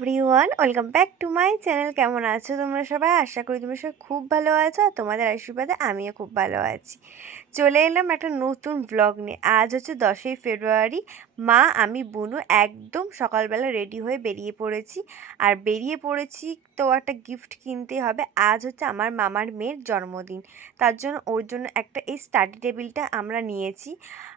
Everyone, welcome back to my channel. কেমন আছো তোমরা সবাই? আশা করি তোমরা সবাই খুব ভালো আছো, আর তোমাদের আশীর্বাদে আমিও খুব ভালো আছি। চলে এলাম একটা নতুন ব্লগ নিয়ে। আজ হচ্ছে 10ই ফেব্রুয়ারি। মা, আমি, বুনু একদম সকালবেলা রেডি হয়ে বেরিয়ে পড়েছি। আর বেরিয়ে পড়েছি তো একটা গিফট কিনতে হবে। আজ হচ্ছে আমার মামার মেয়ের জন্মদিন, তার জন্য ওর জন্য একটা এই স্টাডি টেবিলটা আমরা নিয়েছি।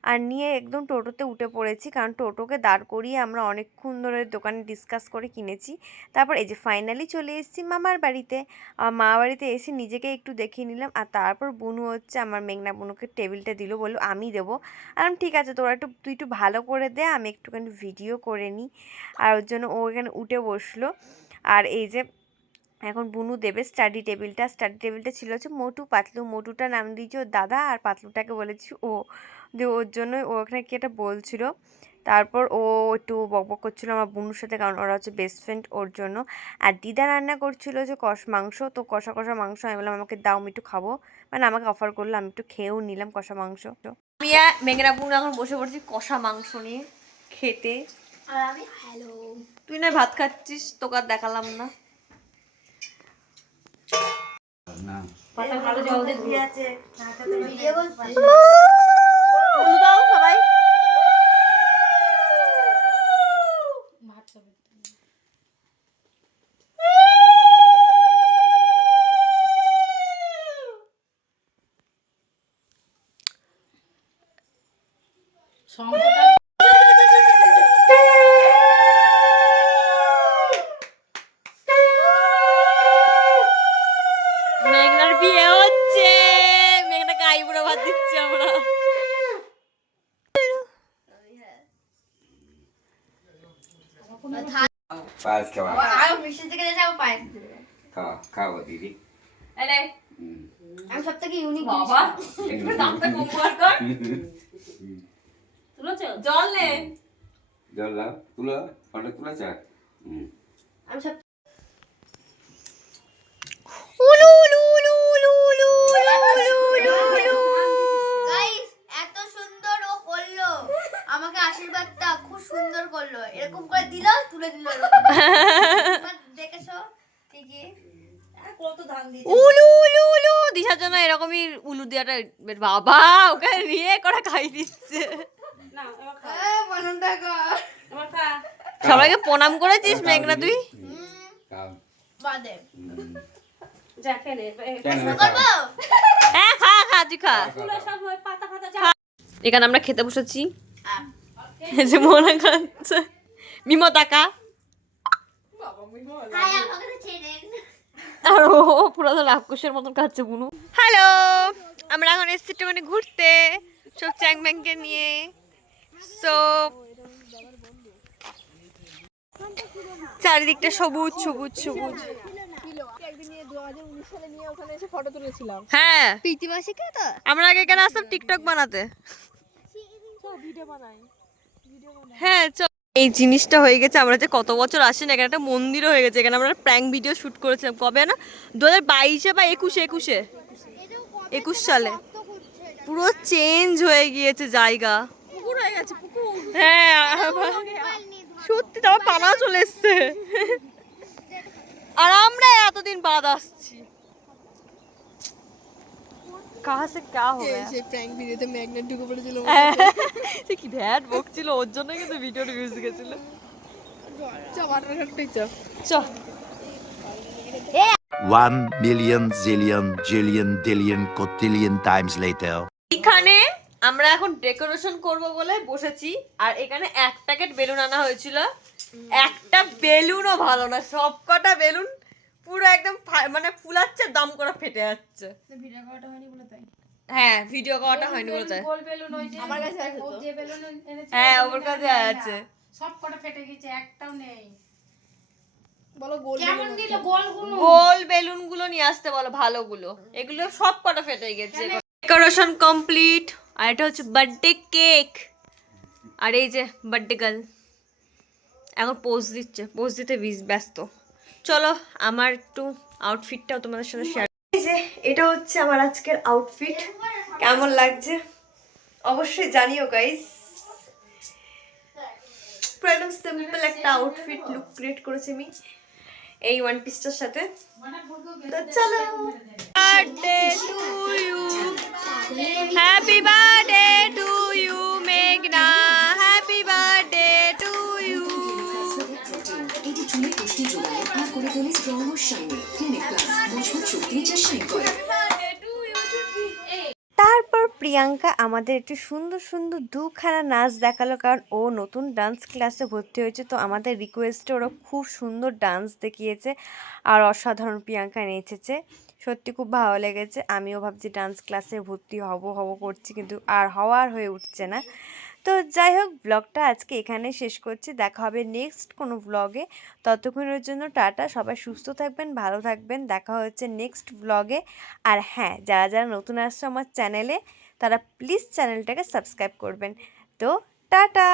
আর নিয়ে একদম টোটোতে উঠে পড়েছি, কারণ টোটোকে দাঁড় করিয়ে আমরা অনেকক্ষণ ধরে দোকানে ডিসকাস করে কিনেছি। তারপর এই যে ফাইনালি চলে এসেছি মামার বাড়িতে। মামার বাড়িতে এসে নিজেকে একটু দেখিয়ে নিলাম। আর তারপর বুনু হচ্ছে আমার মেঘনা বুনুকে টেবিলটা দিল, বললো আমি দেবো। আর ঠিক আছে, তুই একটু ভালো করে দে, আমি একটুখানি ভিডিও করে নিই। আর ওর জন্য ও এখানে উঠে বসলো। আর এই যে এখন বুনু দেবে স্টাডি টেবিলটা। স্টাডি টেবিলটা ছিল হচ্ছে মোটু পাতলু। মোটুটা নাম দিয়েছে ওর দাদা, আর পাতলুটাকে বলেছি ও। দিয়ে ওর জন্য ও ওখানে কি একটা বলছিল। তারপর ও একটু বকবক করছিল আমার বুনুর সাথে, কারণ ওরা হচ্ছে বেস্ট ফ্রেন্ড ওর জন্য। আর দিদা রান্না করছিল যে মাংস, তো কষা কষা মাংস। আমি বললাম আমাকে দাও, আমি একটু খাবো। মানে আমাকে অফার করলো, আমি একটু খেয়েও নিলাম কষা মাংস। আমি মেঘনা বুনু এখন বসে পড়ছি কষা মাংস নিয়ে খেতে। আর আমি হ্যালো। তুই না ভাত খাচ্ছিস, তোকে আর দেখালাম না। ভালো জল দিয়ে আছে। ভিডিও করছিস? দাও সবাই। মেঘনার বিয়ে হচ্ছে, মেঘনাকে আইবুড়ো ভাত দিচ্ছি আমরা। পায়েস খাওয়া আর মিষ্টি থেকে যাবো পায়েস দেবে। খাওয়া দিদি। আরে আমি সব থেকে ইউনিক বাবা, একটু দামটা কম কর। তুলেছো জল নে। জল দাও, তুলো, ফটো তুলেছ? আমি সব গাইস এত সুন্দর ও করলো, আমাকে আশীর্বাদটা খুব সুন্দর করলো। এরকম করে দিল, তুলে দিল দেখেছো ঠিকই। কত ধান দিয়েছে উলু উলু উলু দিশার জন্য এরকমই উলু দিয়াটা। বাবা ওকে নিয়ে করে খাই দিচ্ছে। বানানটা কর আমার খা। সবাইকে প্রণাম করেছিস মেঘনা তুই? বাদে কেন করবো। হ্যাঁ খা খা, তুই খা। এখানে আমরা খেতে বসেছি। এই যে মনে খাচ্ছে মিমো টাকা, হাই আমাকে তো ছেড়ে দেন। আর ও পুরো রাক্ষসের মতন খাচ্ছে বুনু। হ্যালো, আমরা এখন এসেছি একটুখানি ঘুরতে সব চ্যাং ব্যাংকে নিয়ে। সো চারিদিকটা সবুজ সবুজ সবুজ। হ্যাঁ, আমরা আগে এখানে আসতাম টিকটক বানাতে। হ্যাঁ চল। এই জিনিসটা হয়ে গেছে, আমরা যে কত বছর আসি না, এখানে একটা মন্দিরও হয়ে গেছে। এখানে আমরা প্র্যাঙ্ক ভিডিও শুট করেছিলাম কবে না, 2022-এ বা 21 সালে। পুরো চেঞ্জ হয়ে গিয়েছে জায়গা। হ্যাঁ সত্যি, তারপর পানা চলে এসছে। আর আমরা এতদিন বাদ আসছি। কাহা সে ক্যা হো গয়া? সেই প্র্যাঙ্ক ভিডিওতে ম্যাগনেট ঢুকে পড়েছিল। সে কি ভ্যাট বকছিল, ওর জন্য কিন্তু ভিডিওটা ভিউজ গেছিল। চ ওয়াটার ঘাটটাই চ। চ 1 million zillion jillion dillion cotillion times later. এখানে আমরা এখন ডেকোরেশন করব বলে বসেছি। আর এখানে এক প্যাকেট বেলুন আনা হয়েছিল। একটা বেলুনও ভালো না, সব কটা বেলুন পুরো একদম মানে ফুলাচ্ছে, দম করে ফেটে যাচ্ছে। ভিডিও করাটা হয়নি বলে তাই। হ্যাঁ ভিডিও করাটা হয়নি বলে তাই। গোল বেলুন ওই যে আমার কাছে আছে তো। যে বেলুন এনেছে হ্যাঁ ওর কাছে আছে। সব কটা ফেটে গেছে, একটাও নেই। বলো গোল কেমন দিল গোলগুলো? গোল বেলুন গুলো নিয়ে আসতে বলো, ভালোগুলো। এগুলো সব কটা ফেটে গেছে। Decoration complete. আর এটা হচ্ছে বার্থডে কেক। আর এই যে বার্থডে গার্ল এখন পোজ দিচ্ছে, পোজ দিতে ব্যস্ত। চলো আমার একটু আউটফিটটাও তোমাদের সাথে শেয়ার। এই যে এটা হচ্ছে আমার আজকের আউটফিট। কেমন লাগছে অবশ্যই জানিও গাইস। পুরো একদম সিম্পল একটা আউটফিট লুক ক্রিয়েট করেছি আমি এই ওয়ান পিসটার সাথে। তো চলো, birthday to you, happy birthday to you মেঘনা, হ্যাপি বার্থডে টু ইউ। এটি চুলে পুষ্টি যোগায় আর করে তোলে স্ট্রং ও শাইনি। ক্লিনিক প্লাস মজবুত শক্তি যা শাইন করে। তারপর প্রিয়াঙ্কা আমাদের একটু সুন্দর সুন্দর দুখানা নাচ দেখালো, কারণ ও নতুন ডান্স ক্লাসে ভর্তি হয়েছে। তো আমাদের রিকোয়েস্টে ওরা খুব সুন্দর ডান্স দেখিয়েছে আর অসাধারণ প্রিয়াঙ্কা নেচেছে, সত্যি খুব ভালো লেগেছে। আমিও ভাবছি ডান্স ক্লাসে ভর্তি হব করছি, কিন্তু আর হওয়ার হয়ে উঠছে না। তো যাই হোক, ব্লগটা আজকে এখানে শেষ করছি, দেখা হবে নেক্সট কোনো ব্লগে। ততক্ষণের জন্য টাটা, সবাই সুস্থ থাকবেন, ভালো থাকবেন, দেখা হচ্ছে নেক্সট ব্লগে। আর হ্যাঁ, যারা যারা নতুন আসছে আমার চ্যানেলে তারা প্লিজ চ্যানেলটাকে সাবস্ক্রাইব করবেন। তো টাটা।